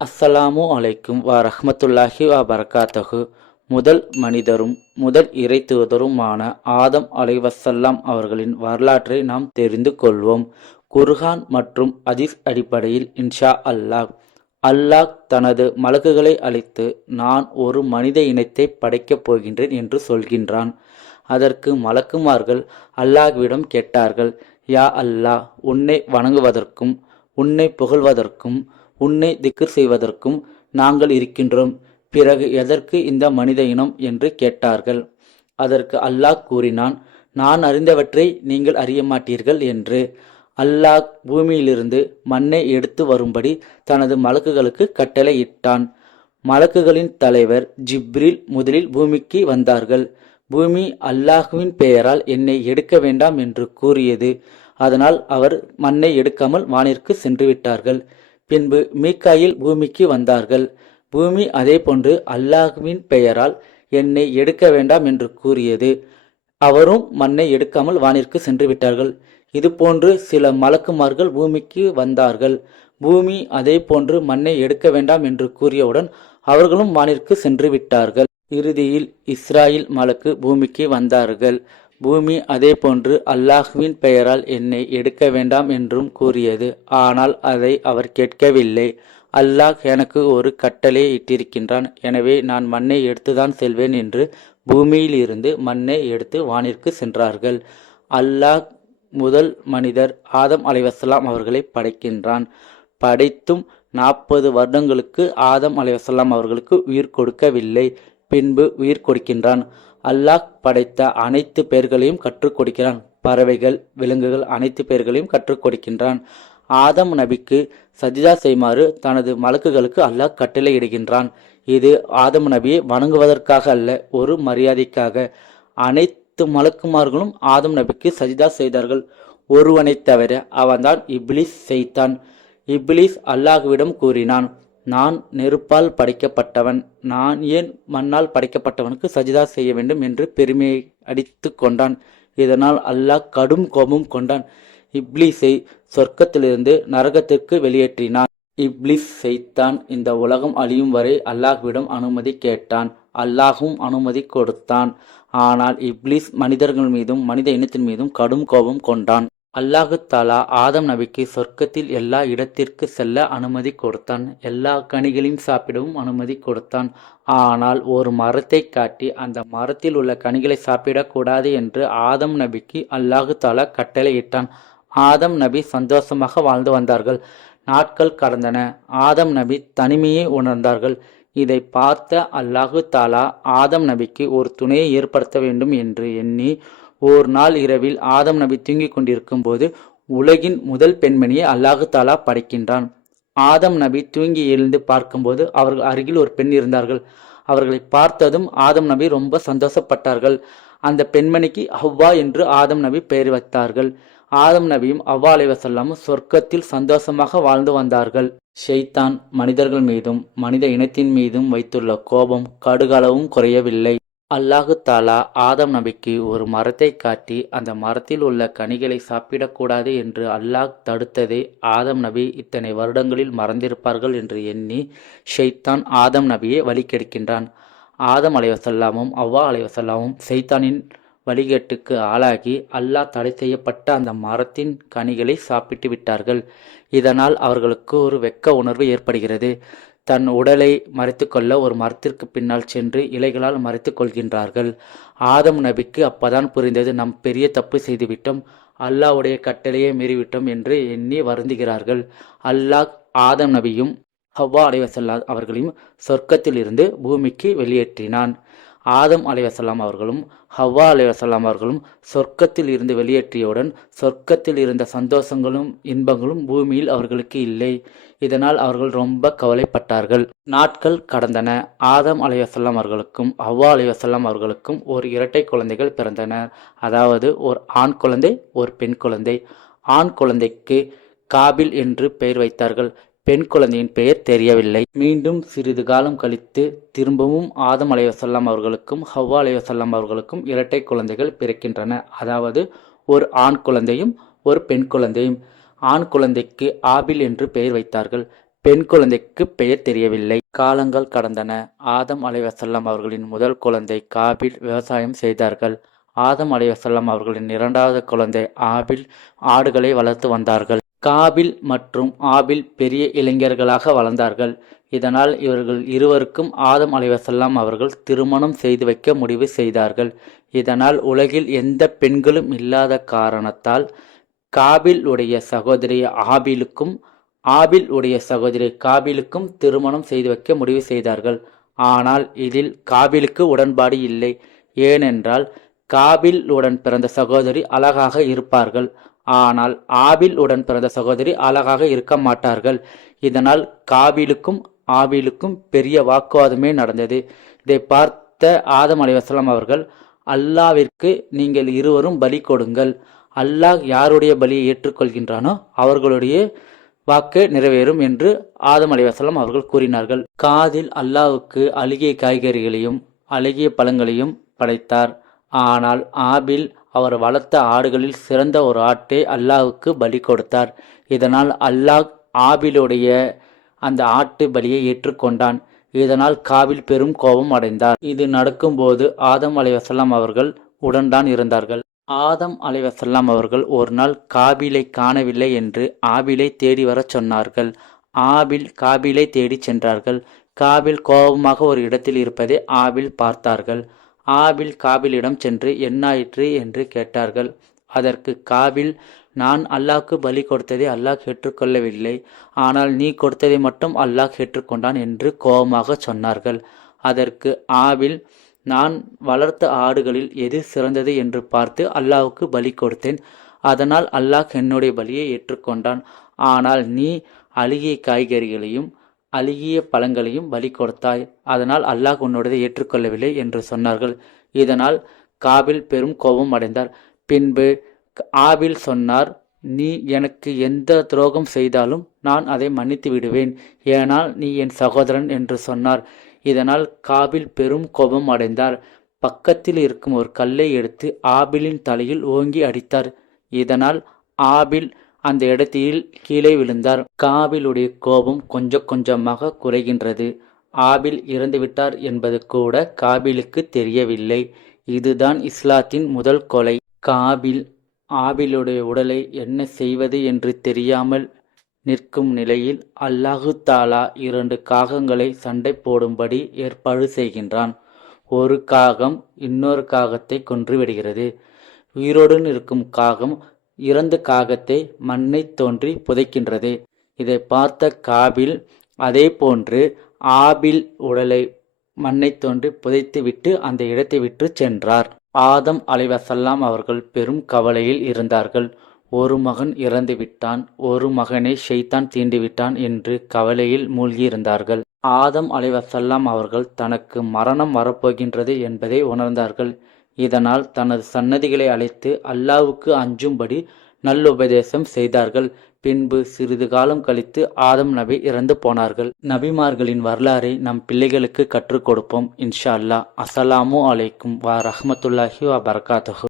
அஸ்ஸலாமு அலைக்கும் வரஹ்மத்துல்லாஹி வபரகாத்தஹு. முதல் மனிதரும் முதல் இறை தூதருமான ஆதம் அலைவசல்லாம் அவர்களின் வரலாற்றை நாம் தெரிந்து கொள்வோம். குர்ஆன் மற்றும் ஹதீஸ் அடிப்படையில் இன்ஷா அல்லாஹ். அல்லாஹ் தனது மலக்குகளை அழைத்து, நான் ஒரு மனித இனத்தை படைக்கப் போகின்றேன் என்று சொல்கின்றான். அதற்கு மலக்குமார்கள் அல்லாஹ்விடம் கேட்டார்கள், யா அல்லாஹ், உன்னை வணங்குவதற்கும் உன்னை புகழ்வதற்கும் உன்னை திக்ர் செய்வதற்கும் நாங்கள் இருக்கின்றோம். பிறகு எதற்கு இந்த மனித இனம் என்று கேட்டார்கள். அதற்கு அல்லாஹ் கூறினான், நான் அறிந்தவற்றை நீங்கள் அறிய மாட்டீர்கள் என்று. அல்லாஹ் பூமியிலிருந்து மண்ணை எடுத்து வரும்படி தனது மலக்குகளுக்கு கட்டளையிட்டான். மலக்குகளின் தலைவர் ஜிப்ரில் முதலில் பூமிக்கு வந்தார்கள். பூமி அல்லாஹுவின் பெயரால் என்னை எடுக்க வேண்டாம் என்று கூறியது. அதனால் அவர் மண்ணை எடுக்காமல் வானிற்கு சென்று விட்டார்கள். பின்பு மீகாயில் பூமிக்கு வந்தார்கள். பூமி அதே போன்று அல்லாஹுவின் பெயரால் என்னை எடுக்க வேண்டாம் என்று கூறியது. அவரும் மண்ணை எடுக்காமல் வானிற்கு சென்று விட்டார்கள். இதுபோன்று சில மலக்குமார்கள் பூமிக்கு வந்தார்கள். பூமி அதே போன்று மண்ணை எடுக்க வேண்டாம் என்று கூறியவுடன் அவர்களும் வானிற்கு சென்று விட்டார்கள். இறுதியில் இஸ்ராயில் மலக்கு பூமிக்கு வந்தார்கள். பூமி அதே போன்று அல்லாஹுவின் பெயரால் என்னை எடுக்க வேண்டாம் என்றும் கூறியது. ஆனால் அதை அவர் கேட்கவில்லை. அல்லாஹ் எனக்கு ஒரு கட்டளையை இட்டிருக்கின்றான், எனவே நான் மண்ணை எடுத்துதான் செல்வேன் என்று பூமியில் இருந்து மண்ணை எடுத்து வானிற்கு சென்றார்கள். அல்லாஹ் முதல் மனிதர் ஆதம் அலைவசலாம் அவர்களை படைக்கின்றான். படைத்தும் 40 வருடங்களுக்கு ஆதம் அலைவசலாம் அவர்களுக்கு உயிர் கொடுக்கவில்லை. பின்பு உயிர் கொடுக்கின்றான். அல்லாஹ் படைத்த அனைத்து பெயர்களையும் கற்றுக் கொடுக்கிறான். பறவைகள், விலங்குகள் அனைத்து பெயர்களையும் கற்றுக் கொடுக்கின்றான். ஆதம் நபிக்கு சஜிதா செய்யுமாறு தனது மலக்குகளுக்கு அல்லாஹ் கட்டளையிடுகின்றான். இது ஆதம் நபியை வணங்குவதற்காக அல்ல, ஒரு மரியாதைக்காக. அனைத்து மலக்குமார்களும் ஆதம் நபிக்கு சஜிதா செய்தார்கள், ஒருவனை தவிர. அவன்தான் இப்லீஸ், செய்தான். இப்லீஸ் அல்லாஹுவிடம் கூறினான், நான் நெருப்பால் படைக்கப்பட்டவன், நான் ஏன் மண்ணால் படைக்கப்பட்டவனுக்கு சஜிதா செய்ய வேண்டும் என்று பெருமையை அடித்து கொண்டான். இதனால் அல்லாஹ் கடும் கோபம் கொண்டான். இப்லீஸை சொர்க்கத்திலிருந்து நரகத்திற்கு வெளியேற்றினான். இப்லீஸ் செய்தான் இந்த உலகம் அழியும் வரை அல்லாஹ்விடம் அனுமதி கேட்டான். அல்லாஹும் அனுமதி கொடுத்தான். ஆனால் இப்லீஸ் மனிதர்கள் மீதும் மனித இனத்தின் மீதும் கடும் கோபம் கொண்டான். அல்லாஹு தாலா ஆதம் நபிக்கு சொர்க்கத்தில் எல்லா இடத்திற்கு செல்ல அனுமதி கொடுத்தான். எல்லா கனிகளையும் சாப்பிடவும் அனுமதி கொடுத்தான். ஆனால் ஒரு மரத்தை காட்டி அந்த மரத்தில் உள்ள கனிகளை சாப்பிடக்கூடாது என்று ஆதம் நபிக்கு அல்லாஹு தாலா கட்டளையிட்டான். ஆதம் நபி சந்தோஷமாக வாழ்ந்து வந்தார்கள். நாட்கள் கடந்தன. ஆதம் நபி தனிமையை உணர்ந்தார்கள். இதை பார்த்த அல்லாஹு தாலா ஆதம் நபிக்கு ஒரு துணையை ஏற்படுத்த வேண்டும் என்று எண்ணி ஓர் நாள் இரவில் ஆதம் நபி தூங்கிக் கொண்டிருக்கும் போது உலகின் முதல் பெண்மணியை அல்லாஹு தாலா படைக்கின்றான். ஆதம் நபி தூங்கி எழுந்து பார்க்கும்போது அவர்கள் அருகில் ஒரு பெண் இருந்தார்கள். அவர்களை பார்த்ததும் ஆதம் நபி ரொம்ப சந்தோஷப்பட்டார்கள். அந்த பெண்மணிக்கு ஹவ்வா என்று ஆதம் நபி பெயர் வைத்தார்கள். ஆதம் நபியும் ஹவ்வா அலைஹிஸ்ஸலாமும் சொர்க்கத்தில் சந்தோஷமாக வாழ்ந்து வந்தார்கள். ஷைத்தான் மனிதர்கள் மீதும் மனித இனத்தின் மீதும் வைத்துள்ள கோபம் கடுகளவும் குறையவில்லை. அல்லாஹு தாலா ஆதம் நபிக்கு ஒரு மரத்தை காட்டி அந்த மரத்தில் உள்ள கனிகளை சாப்பிடக்கூடாது என்று அல்லாஹ் தடுத்ததை ஆதம் நபி இத்தனை வருடங்களில் மறந்திருப்பார்கள் என்று எண்ணி ஷைத்தான் ஆதம் நபியை வழிகெடுக்கின்றான். ஆதம் அலைஹிஸ்ஸலாமும் ஹவ்வா அலைஹிஸ்ஸலாமும் ஷைத்தானின் வழிகேட்டுக்கு ஆளாகி அல்லாஹ் தடை செய்யப்பட்ட அந்த மரத்தின் கனிகளை சாப்பிட்டு விட்டார்கள். இதனால் அவர்களுக்கு ஒரு வெட்க உணர்வு ஏற்படுகிறது. தன் உடலை மறைத்து கொள்ள ஒரு மரத்திற்கு பின்னால் சென்று இலைகளால் மறைத்து கொள்கின்றார்கள். ஆதம் நபிக்கு அப்பதான் புரிந்தது, நம் பெரிய தப்பு செய்துவிட்டோம், அல்லாஹ்வுடைய கட்டளையை மீறிவிட்டோம் என்று எண்ணி வருந்துகிறார்கள். அல்லாஹ் ஆதம் நபியும் ஹவ்வா அலைஹிஸ்ஸலாம் அவர்களையும் சொர்க்கத்தில் இருந்து பூமிக்கு வெளியேற்றினான். ஆதம் அலைஹிஸ்ஸலாம் அவர்களும் ஹவ்வா அலைஹிஸ்ஸலாம் அவர்களும் சொர்க்கத்தில் இருந்து வெளியேற்றியவுடன் சொர்க்கத்தில் இருந்த சந்தோஷங்களும் இன்பங்களும் பூமியில் அவர்களுக்கு இல்லை. இதனால் அவர்கள் ரொம்ப கவலைப்பட்டார்கள். நாட்கள் கடந்தன. ஆதம் அலைஹிஸ்ஸலாம் அவர்களுக்கும் ஹவ்வா அலைஹிஸ்ஸலாம் அவர்களுக்கும் ஒரு இரட்டை குழந்தைகள் பிறந்தனர். அதாவது ஒரு ஆண் குழந்தை, ஒரு பெண் குழந்தை. ஆண் குழந்தைக்கு காபில் என்று பெயர் வைத்தார்கள். பெண் குழந்தையின் பெயர் தெரியவில்லை. மீண்டும் சிறிது காலம் கழித்து திரும்பவும் ஆதம் அலைஹிஸ்ஸலாம் அவர்களுக்கும் ஹவ்வா அலைஹிஸ்ஸலாம் அவர்களுக்கும் இரட்டை குழந்தைகள் பிறக்கின்றன. அதாவது ஒரு ஆண் குழந்தையும் ஒரு பெண் குழந்தையும். ஆண் குழந்தைக்கு ஆபில் என்று பெயர் வைத்தார்கள். பெண் குழந்தைக்கு பெயர் தெரியவில்லை. காலங்கள் கடந்தன. ஆதம் அலைஹிஸ்ஸலாம் அவர்களின் முதல் குழந்தை காபில் விவசாயம் செய்தார்கள். ஆதம் அலைஹிஸ்ஸலாம் அவர்களின் இரண்டாவது குழந்தை ஆபில் ஆடுகளை வளர்த்து வந்தார்கள். காபில் மற்றும் ஆபில் பெரிய இளைஞர்களாக வளர்ந்தார்கள். இதனால் இவர்கள் இருவருக்கும் ஆதம் அலைஹிஸ்ஸலாம் அவர்கள் திருமணம் செய்து வைக்க முடிவு செய்தார்கள். இதனால் உலகில் எந்த பெண்களும் இல்லாத காரணத்தால் காபில் உடைய சகோதரி ஆபிலுக்கும் ஆபில் உடைய சகோதரி காபிலுக்கும் திருமணம் செய்து வைக்க முடிவு செய்தார்கள். ஆனால் இதில் காபிலுக்கு உடன்பாடு இல்லை. ஏனென்றால் காபில் உடன் பிறந்த சகோதரி அழகாக இருப்பார்கள். ஆனால் ஆபில் உடன் பிறந்த சகோதரி அழகாக இருக்க மாட்டார்கள். இதனால் காபிலுக்கும் ஆபிலுக்கும் பெரிய வாக்குவாதமே நடந்தது. இதை பார்த்த ஆதம் அலைஹிஸ்ஸலாம் அவர்கள், அல்லாவிற்கு நீங்கள் இருவரும் பலி கொடுங்கள். அல்லாஹ் யாருடைய பலியை ஏற்றுக்கொள்கின்றானோ அவர்களுடைய வாக்கு நிறைவேறும் என்று ஆதம் அலைஹிஸ்ஸலாம் அவர்கள் கூறினார்கள். காதில் அல்லாஹ்வுக்கு அழுகிய காய்கறிகளையும் அழுகிய பழங்களையும் படைத்தார். ஆனால் ஆபில் அவர் வளர்த்த ஆடுகளில் சிறந்த ஒரு ஆட்டை அல்லாஹ்வுக்கு பலி கொடுத்தார். இதனால் அல்லாஹ் ஆபிலுடைய அந்த ஆட்டு பலியை ஏற்றுக்கொண்டான். இதனால் காபில் பெரும் கோபம் அடைந்தார். இது நடக்கும்போது ஆதம் அலைஹிஸ்ஸலாம் அவர்கள் உடன்தான் இருந்தார்கள். ஆதம் அலைஹிஸ்ஸலாம் அவர்கள் ஒரு நாள் காபிலை காணவில்லை என்று ஆபிலை தேடி வரச் சொன்னார்கள். ஆபில் காபிலை தேடி சென்றார்கள். காபில் கோபமாக ஒரு இடத்தில் இருப்பதை ஆபில் பார்த்தார்கள். ஆபில் காபிலிடம் சென்று என்னாயிற்று என்று கேட்டார்கள். அதற்கு காபில், நான் அல்லாஹ்க்கு பலி கொடுத்ததை அல்லாஹ் ஏற்றுக்கொள்ளவில்லை, ஆனால் நீ கொடுத்ததை மட்டும் அல்லாஹ் ஏற்றுக்கொண்டான் என்று கோபமாக சொன்னார்கள். அதற்கு ஆபில், நான் வளர்த்த ஆடுகளில் எது சிறந்தது என்று பார்த்து அல்லாஹ்வுக்கு பலி கொடுத்தேன். அதனால் அல்லாஹ் என்னுடைய பலியை ஏற்றுக்கொண்டான். ஆனால் நீ அழுகிய காய்கறிகளையும் அழுகிய பழங்களையும் பலி கொடுத்தாய். அதனால் அல்லாஹ் உன்னுடையதை ஏற்றுக்கொள்ளவில்லை என்று சொன்னார்கள். இதனால் காபில் பெரும் கோபம் அடைந்தார். பின்பு ஆபில் சொன்னார், நீ எனக்கு எந்த துரோகம் செய்தாலும் நான் அதை மன்னித்து விடுவேன், ஏனால் நீ என் சகோதரன் என்று சொன்னார். இதனால் காபில் பெரும் கோபம் அடைந்தார். பக்கத்தில் இருக்கும் ஒரு கல்லை எடுத்து ஆபிலின் தலையில் ஓங்கி அடித்தார். இதனால் ஆபில் அந்த இடத்தில் கீழே விழுந்தார். காபிலுடைய கோபம் கொஞ்சம் கொஞ்சமாக குறைகின்றது. ஆபில் இறந்துவிட்டார் என்பது கூட காபிலுக்கு தெரியவில்லை. இதுதான் இஸ்லாத்தின் முதல் கொலை. காபில் ஆபிலுடைய உடலை என்ன செய்வது என்று தெரியாமல் நிற்கும் நிலையில் அல்லாஹு தாலா 2 காகங்களை சண்டை போடும்படி ஏற்பாடு செய்கின்றான். ஒரு காகம் இன்னொரு காகத்தை கொன்று விடுகிறது. உயிரோடு இருக்கும் காகம் இறந்த காகத்தை மண்ணை தோன்றி புதைக்கின்றது. இதை பார்த்த காபில் அதே போன்று ஆபில் உடலை மண்ணை தோன்றி புதைத்துவிட்டு அந்த இடத்தை விட்டு சென்றார். ஆதம் அலைஹிஸ்ஸலாம் அவர்கள் பெரும் கவலையில் இருந்தார்கள். ஒரு மகன் இறந்து விட்டான், ஒரு மகனை ஷைத்தான் தீண்டிவிட்டான் என்று கவலையில் மூழ்கியிருந்தார்கள். ஆதம் அலைஹிஸ்ஸலாம் அவர்கள் தனக்கு மரணம் வரப்போகின்றது என்பதை உணர்ந்தார்கள். இதனால் தனது சன்னதிகளை அழைத்து அல்லாஹ்வுக்கு அஞ்சும்படி நல்லுபதேசம் செய்தார்கள். பின்பு சிறிது காலம் கழித்து ஆதம் நபி இறந்து போனார்கள். நபிமார்களின் வரலாறை நம் பிள்ளைகளுக்கு கற்றுக் கொடுப்போம் இன்ஷா அல்லாஹ். அஸ்ஸலாமு அலைக்கும் வ ரஹ்மத்துல்லாஹி வ பரகாத்துஹு.